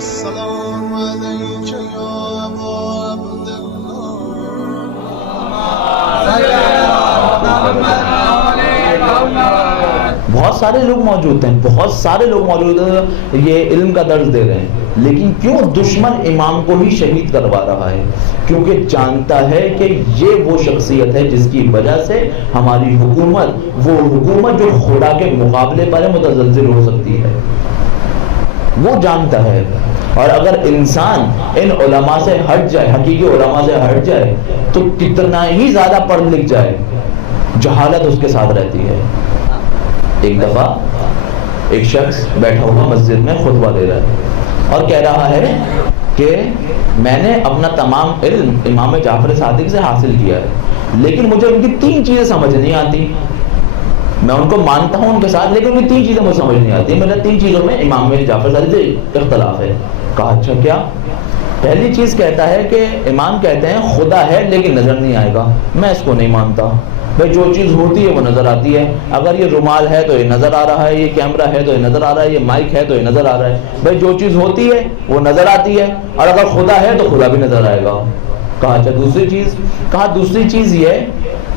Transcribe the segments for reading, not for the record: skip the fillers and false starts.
السلام عليك يا أبا عبد بہت سارے لوگ موجود ہیں، بہت سارے لوگ موجود ہیں یہ علم کا درس دے رہے ہیں، لیکن کیوں دشمن امام کو ہی شہید کروا رہا ہے؟ کیونکہ جانتا ہے کہ یہ وہ شخصیت ہے جس کی وجہ سے ہماری حکومت، وہ حکومت جو خدا کے مقابلے پر ہے، متزلزل ہو سکتی ہے، وہ جانتا ہے۔ اور اگر انسان ان علماء سے ہٹ جائے، حقیقی علماء سے ہٹ جائے، تو کتنا ہی زیادہ پڑھ لکھ جائے، جہالت اس کے ساتھ رہتی ہے۔ ایک دفعہ ایک شخص بیٹھا ہوا مسجد میں خطبہ دے رہا ہے اور کہہ رہا ہے کہ میں نے اپنا تمام علم امام جعفر صادق سے حاصل کیا ہے، لیکن مجھے ان کی 3 چیزیں سمجھ نہیں آتی۔ میں ان کو مانتا ہوں ان کے ساتھ، لیکن ان کی 3 چیزیں مجھے سمجھ نہیں آتی۔ میرے 3 چیزوں میں امام جعفر صادق سے اختلاف ہے۔ کہا اچھا کیا؟ پہلی چیز کہتا ہے کہ امام کہتے ہیں خدا ہے لیکن نظر نہیں آئے گا، میں اس کو نہیں مانتا۔ بھائی جو چیز ہوتی ہے وہ نظر آتی ہے، اگر یہ رومال ہے تو یہ نظر آ رہا ہے، یہ کیمرہ ہے تو یہ نظر آ رہا ہے، یہ مائک ہے تو یہ نظر آ رہا ہے۔ بھائی جو چیز ہوتی ہے وہ نظر آتی ہے، اور اگر خدا ہے تو خدا بھی نظر آئے گا۔ کہا اچھا دوسری چیز؟ کہا دوسری چیز یہ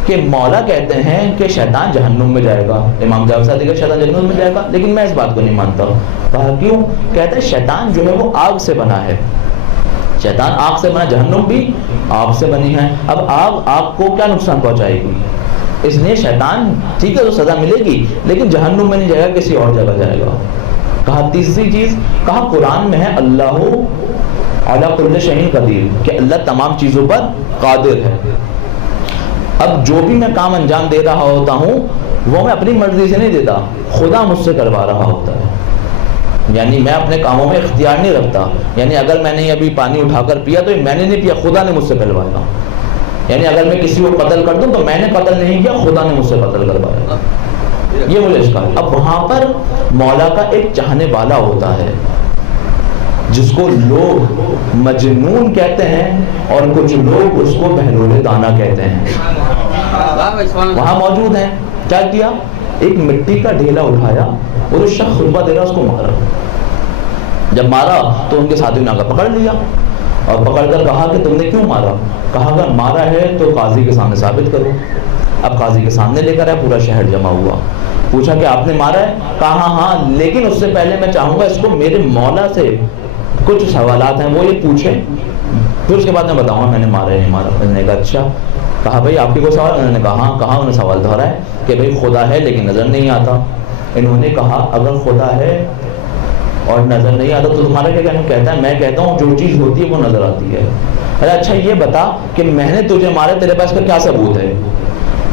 کہ مولا کہتے ہیں کہ شیطان جہنم میں جائے گا، امام جعفر صادق کہ شیطان جہنم میں جائے گا، لیکن میں اس بات کو نہیں مانتا۔ کہا کیوں؟ کہتے ہیں شیطان جو ہے وہ آگ سے بنا ہے، شیطان آگ سے بنا، جہنم بھی آگ سے بنی ہے۔ اب آگ کو کیا نقصان پہنچائے گی؟ اس لیے شیطان ٹھیک ہے تو سزا ملے گی، لیکن جہنم میں نہیں جائے گا، کسی اور جگہ جائے گا۔ کہا تیسری چیز؟ کہا قرآن میں ہے اللہ علی کل شیء قدیر، کہ اللہ تمام چیزوں پر قادر ہے۔ اب جو بھی میں کام انجام دے رہا ہوتا ہوں وہ میں اپنی مرضی سے نہیں دیتا، خدا مجھ سے کروا رہا ہوتا ہے، یعنی میں اپنے کاموں میں اختیار نہیں رکھتا۔ یعنی اگر میں نے ابھی پانی اٹھا کر پیا تو میں نے نہیں پیا، خدا نے مجھ سے پلوایا۔ یعنی اگر میں کسی کو قتل کر دوں تو میں نے قتل نہیں کیا، خدا نے مجھ سے قتل کروایا۔ یہ مجھے اشکال۔ اب وہاں پر مولا کا ایک چاہنے والا ہوتا ہے جس کو لوگ مجنون کہتے ہیں اور کچھ لوگ اس کو بہلول دانا کہتے ہیں، وہاں موجود ہیں۔ کیا کیا؟ ایک مٹی کا ڈھیلا اٹھایا اور اس شخص خطبہ دے رہا اس کو مارا۔ جب مارا تو ان کے ساتھیوں نے آ کر پکڑ لیا اور پکڑ کر کہا کہ تم نے کیوں مارا؟ کہا اگر مارا ہے تو قاضی کے سامنے ثابت کرو۔ اب قاضی کے سامنے لے کر آئے، پورا شہر جمع ہوا۔ پوچھا کہ آپ نے مارا ہے؟ کہا ہاں، لیکن اس سے پہلے میں چاہوں گا اس کو میرے مولا سے کچھ سوالات ہیں وہ یہ پوچھے، پھر اس کے بعد میں بتاؤں گا میں نے مارا ہے نہیں مارا۔ انہوں نے کہا اچھا۔ کہا بھائی آپ کی کوئی سوال؟ انہوں نے کہا ہاں۔ کہا انہوں نے سوال دہرا ہے کہ بھائی خدا ہے لیکن نظر نہیں آتا۔ انہوں نے کہا اگر خدا ہے اور نظر نہیں آتا تو تمہارا کیا کہنا؟ کہتا ہے میں کہتا ہوں جو چیز ہوتی ہے وہ نظر آتی ہے۔ اچھا یہ بتا کہ میں نے تجھے مارا، تیرے پاس کا کیا ثبوت ہے؟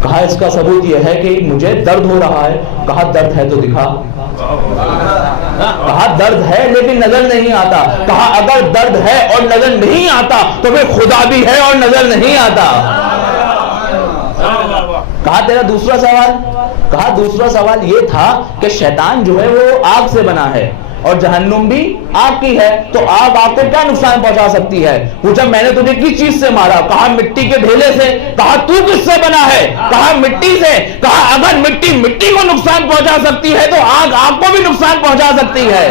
کہا اس کا ثبوت یہ ہے کہ مجھے درد ہو رہا ہے۔ کہا درد ہے تو دکھا۔ کہا درد ہے لیکن نظر نہیں آتا۔ کہا اگر درد ہے اور نظر نہیں آتا تو پھر خدا بھی ہے اور نظر نہیں آتا۔ کہا تیرا دوسرا سوال؟ کہا دوسرا سوال یہ تھا کہ شیطان جو ہے وہ آگ سے بنا ہے اور جہنم بھی آگ کی ہے، تو آگ آپ کو کیا نقصان پہنچا سکتی ہے؟ پوچھا میں نے تجھے کس چیز سے مارا؟ کہا مٹی کے ڈھیلے سے۔ کہا تو کس سے بنا ہے؟ کہا مٹی سے۔ کہا اگر مٹی مٹی کو نقصان پہنچا سکتی ہے تو آگ آپ کو بھی نقصان پہنچا سکتی ہے۔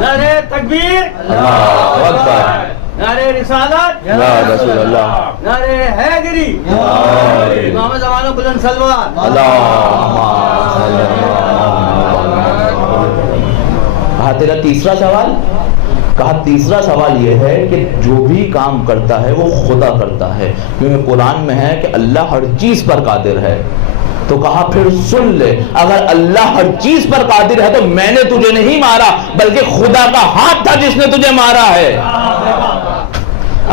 نعرہ تکبیر، اللہ اکبر، نعرہ رسالت، یا رسول اللہ، نعرہ حیدری، امام زمانہ بلند سلوات۔ کہا تیرا تیسرا سوال؟ کہا تیسرا سوال یہ ہے کہ جو بھی کام کرتا ہے وہ خدا کرتا ہے، کیونکہ قرآن میں ہے کہ اللہ ہر چیز پر قادر ہے۔ تو کہا پھر سن لے، اگر اللہ ہر چیز پر قادر ہے تو میں نے تجھے نہیں مارا بلکہ خدا کا ہاتھ تھا جس نے تجھے مارا ہے۔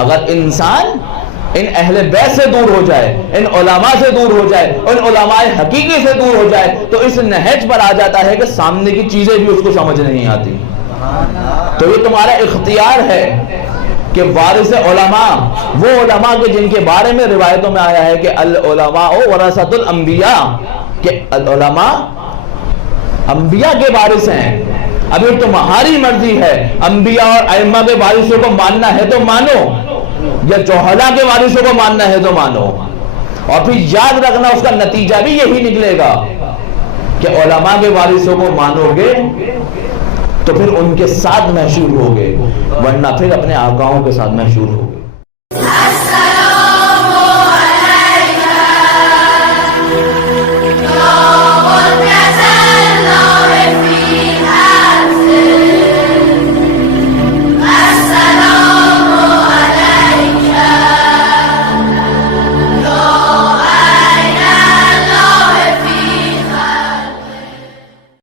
اگر انسان ان اہل بیت سے دور ہو جائے، ان علماء سے دور ہو جائے، ان علماء حقیقی سے دور ہو جائے تو اس نہج پر آ جاتا ہے کہ سامنے کی چیزیں بھی اس کو سمجھ نہیں آتی۔ تو یہ تمہارا اختیار ہے کہ وارث علماء، وہ علماء کے جن کے بارے میں روایتوں میں آیا ہے کہ العلماء ورثۃ الانبیاء، کہ علماء انبیاء کے وارث ہیں۔ ابھی تمہاری مرضی ہے، انبیاء اور ائمہ کے وارثوں کو ماننا ہے تو مانو، یا جوہلا کے وارثوں کو ماننا ہے تو مانو، اور پھر یاد رکھنا اس کا نتیجہ بھی یہی نکلے گا کہ علماء کے وارثوں کو مانو گے تو پھر ان کے ساتھ محشور ہو گئے، ورنہ پھر اپنے آقاؤں کے ساتھ محشور ہو گئے۔